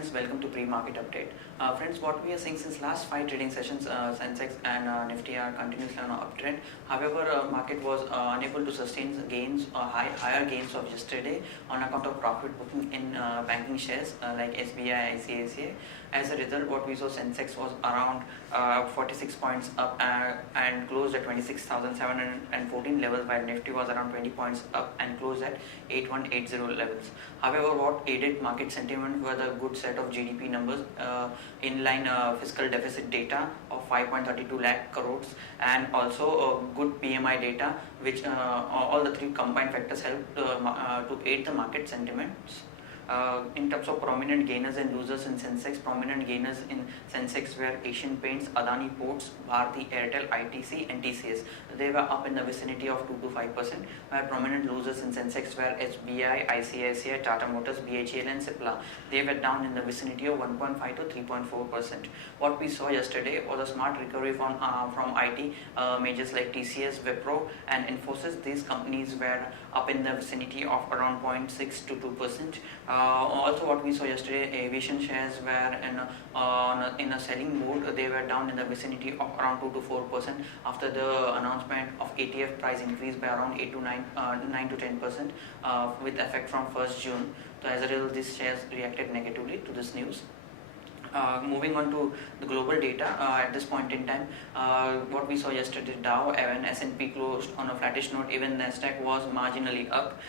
friends, welcome to pre-market update. Friends, what we are seeing since last 5 trading sessions, Sensex and Nifty are continuously on an uptrend. However, market was unable to sustain gains or higher gains of yesterday on account of profit booking in banking shares like SBI, ICICI. As a result, what we saw, Sensex was around 46 points up and closed at 26,714 levels, while Nifty was around 20 points up and closed at 8180 levels. However, what aided market sentiment were the good set of GDP numbers, inline fiscal deficit data of 5.32 lakh crores, and also good PMI data, which all the three combined factors helped to aid the market sentiments. In terms of prominent gainers and losers in Sensex, prominent gainers in Sensex were Asian Paints, Adani Ports, Bharti Airtel, ITC and TCS. They were up in the vicinity of 2 to 5%, while prominent losers in Sensex were SBI, ICICI, Tata Motors, BHEL and Cipla. They were down in the vicinity of 1.5 to 3.4%. What we saw yesterday was a smart recovery from IT majors like TCS, Wipro and Infosys. These companies were up in the vicinity of around 0.6 to 2%. Also, what we saw yesterday, aviation shares were in a selling mode. They were down in the vicinity of around 2 to 4% after the announcement of ATF price increase by around 9 to 10% with effect from 1st June. So as a result, these shares reacted negatively to this news. Moving on to the global data, at this point in time, what we saw yesterday, Dow and S&P closed on a flattish note. Even Nasdaq was marginally up.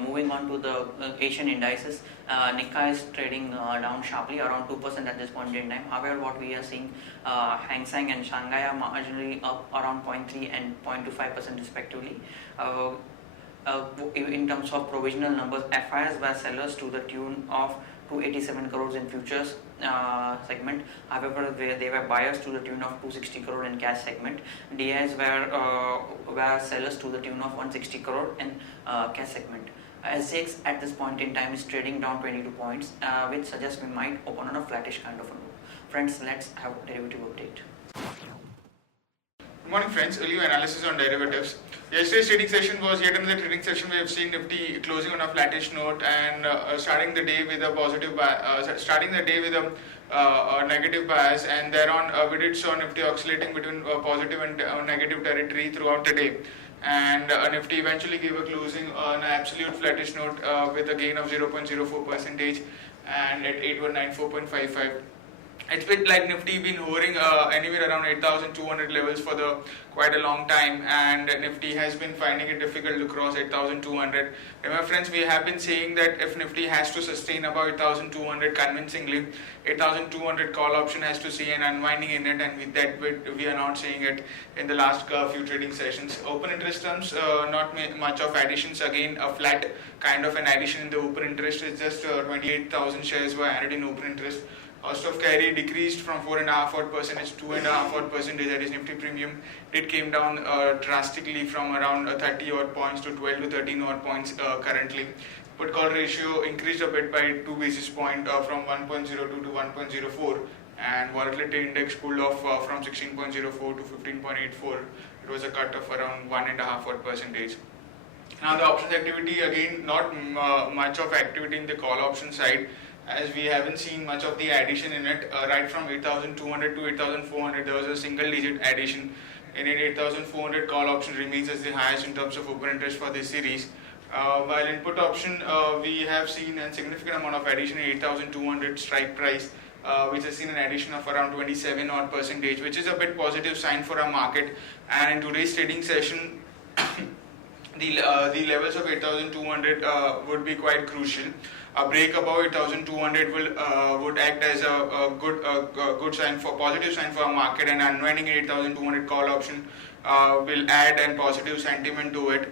Moving on to the Asian indices, Nikkei is trading down sharply around 2% at this point in time. However, what we are seeing, Hang Seng and Shanghai are marginally up around 0.3 and 0.25% respectively. In terms of provisional numbers, FIs were sellers to the tune of 287 crores in futures segment. However, they were buyers to the tune of 260 crore in cash segment. DIs were sellers to the tune of 160 crore in cash segment. SGX at this point in time is trading down 22 points, which suggests we might open on a flattish kind of a move. Friends, let's have a derivative update. Good morning friends, early analysis on derivatives. Yesterday's trading session was yet another trading session. We have seen Nifty closing on a flattish note and starting the day with a negative bias, and thereon we did saw Nifty oscillating between positive and negative territory throughout the day. And Nifty eventually gave a closing on an absolute flattish note with a gain of 0.04% and at 8194.55. It's been like Nifty been hovering anywhere around 8,200 levels for quite a long time, and Nifty has been finding it difficult to cross 8,200. Remember friends, we have been saying that if Nifty has to sustain about 8,200 convincingly, 8,200 call option has to see an unwinding in it, and with that we are not seeing it in the last few trading sessions. Open interest terms, not much of additions. Again, a flat kind of an addition in the open interest. It's just 28,000 shares were added in open interest. Cost of carry decreased from 4.5% to 2.5%. That is Nifty premium. It came down drastically from around 30 odd points to 12 to 13 odd points currently. Put call ratio increased a bit by 2 basis points from 1.02 to 1.04, and volatility index pulled off from 16.04 to 15.84. It was a cut of around 1.5 odd percentage. Now the options activity, again not much of activity in the call option side, as we haven't seen much of the addition in it. Right from 8,200 to 8,400 there was a single digit addition. In it, 8,400 call option remains as the highest in terms of open interest for this series. While in put option we have seen a significant amount of addition in 8,200 strike price, which has seen an addition of around 27 odd percentage, which is a bit positive sign for our market. And in today's trading session the levels of 8,200 would be quite crucial. A break above 8,200 would act as a good sign for positive sign for our market, and unwinding 8,200 call option will add a positive sentiment to it.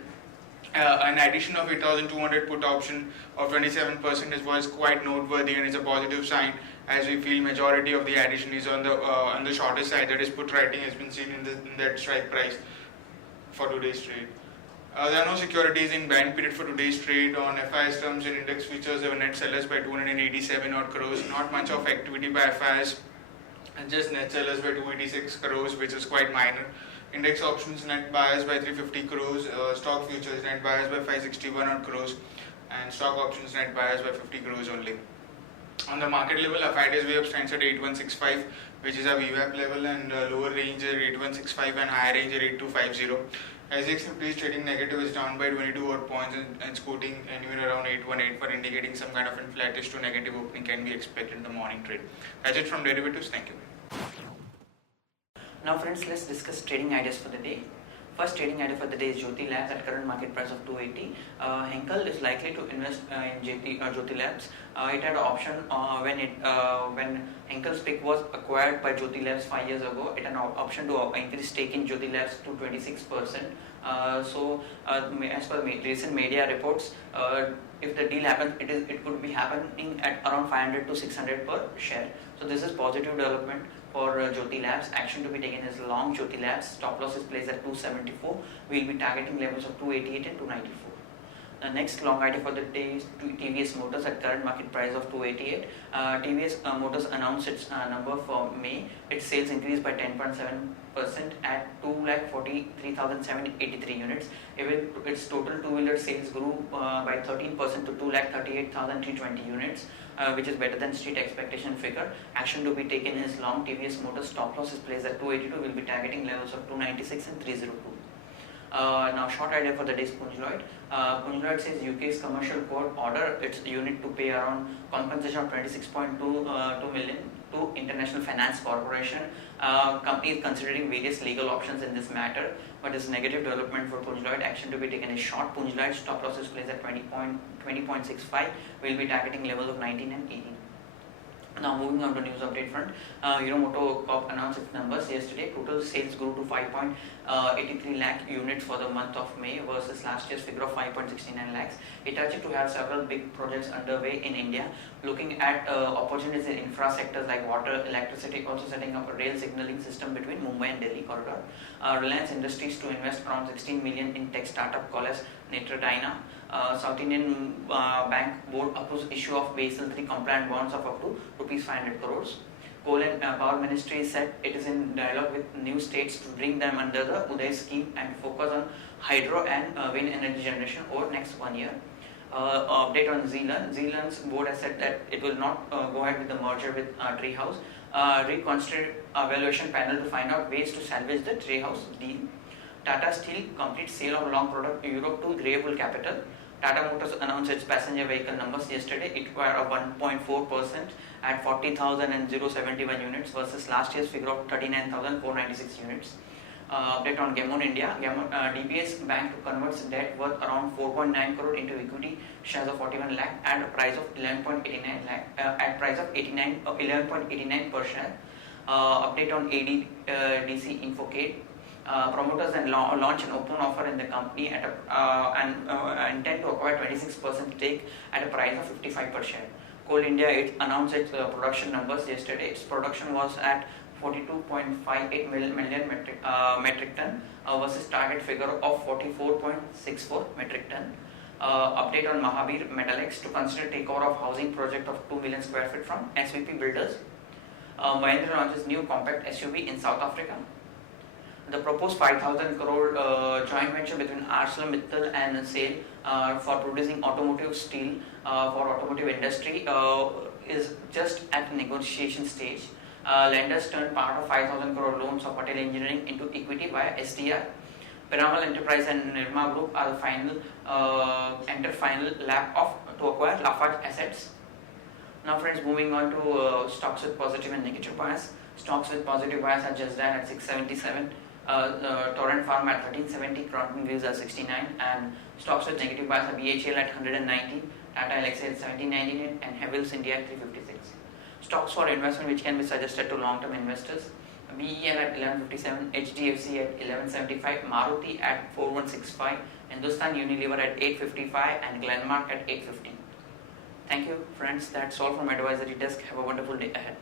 An addition of 8,200 put option of 27% was quite noteworthy and is a positive sign, as we feel majority of the addition is on the shorter side. That is, put writing has been seen in that strike price for today's trade. There are no securities in band period for today's trade. On FIS terms and index futures, there were net sellers by 287 odd crores. Not much of activity by FIS, and just net sellers by 286 crores, which is quite minor. Index options net buyers by 350 crores. Stock futures net buyers by 561 odd crores, and stock options net buyers by 50 crores only. On the market level, our 5 days way up stands at 8165, which is our VWAP level, and lower range at 8165 and higher range at 8250. SGX Nifty is trading negative, is down by 22 odd points and scooting anywhere around 818 for indicating some kind of a flattish to negative opening can be expected in the morning trade. That's it from derivatives. Thank you. Now friends, let's discuss trading ideas for the day. First trading idea for the day is Jyoti Labs at current market price of 280. Henkel is likely to invest in Jyoti Labs. It had an option when Henkel's pick was acquired by Jyoti Labs 5 years ago. It had an option to increase stake in Jyoti Labs to 26%. As per recent media reports, if the deal happens, it could be happening at around 500 to 600 per share. So this is positive development for Jyoti Labs. Action to be taken is long Jyoti Labs. Stop loss is placed at 274. We will be targeting levels of 288 and 294. The next long idea for the day is TVS Motors at current market price of 288. TVS Motors announced its number for May. Its sales increased by 10.7% at 2,43,783 units. Even its total two-wheeler sales grew by 13% to 2,38,320 units, which is better than street expectation figure. Action to be taken is long TVS Motors. Stop loss is placed at 282. We'll be targeting levels of 296 and 302. Now short idea for the day is Punj Lloyd. Punj Lloyd says UK's commercial court order its unit to pay around compensation of 26.2 million to International Finance Corporation. Company is considering various legal options in this matter, but it's negative development for Punj Lloyd. Action to be taken is short Punj Lloyd. Stop loss is placed at 20.65. We'll be targeting levels of 19 and 18. Now moving on to news update front, Motor Corp announced its numbers yesterday. Total sales grew to 5.83 lakh units for the month of May versus last year's figure of 5.69 lakhs. Hitachi to have several big projects underway in India, looking at opportunities in infra sectors like water, electricity, also setting up a rail signaling system between Mumbai and Delhi corridor. Reliance Industries to invest around 16 million in tech startup called as Netradyna. South Indian Bank Board approves issue of Basel III compliant bonds of up to rupees 500 crores. Coal and Power Ministry said it is in dialogue with new states to bring them under the Uday scheme and focus on hydro and wind energy generation over next 1 year. Update on Zealand. Zealand's board has said that it will not go ahead with the merger with Treehouse. Reconstitute a valuation panel to find out ways to salvage the Treehouse deal. Tata Steel completes sale of long product Europe to Greybull Capital. Tata Motors announced its passenger vehicle numbers yesterday. It were up 1.4% at 40,071 units versus last year's figure of 39,496 units. Update on Gammon India. DBS Bank to converts debt worth around 4.9 crore into equity shares of 41 lakh at a price of 11.89 lakh at price of 11.89 per share. Update on ADDC Infocade. Promoters and launch an open offer in the company at and intend to acquire 26% stake at a price of 55 per share. Coal India announced its production numbers yesterday. Its production was at 42.58 million metric ton versus target figure of 44.64 metric ton. Update on Mahabir Metallics to consider takeover of housing project of 2 million square feet from SVP Builders. Mahindra launches new compact SUV in South Africa. The proposed 5,000 crore joint venture between ArcelorMittal and SAIL for producing automotive steel for automotive industry is just at the negotiation stage. Lenders turned part of 5,000 crore loans of Patel Engineering into equity via SDR. Piramal Enterprise and Nirma Group are the final lap to acquire Lafarge assets. Now friends, moving on to stocks with positive and negative bias. Stocks with positive bias are Just Dial at 677. Torrent Farm at 1370, Crompton Greaves at 69, and stocks with negative bias are BHL at 119, Tata Elxsi at 1798, and Havells India at 356. Stocks for investment which can be suggested to long-term investors: BEL at 1157, HDFC at 1175, Maruti at 4165, Hindustan Unilever at 855, and Glenmark at 815. Thank you, friends. That's all from Advisory Desk. Have a wonderful day ahead.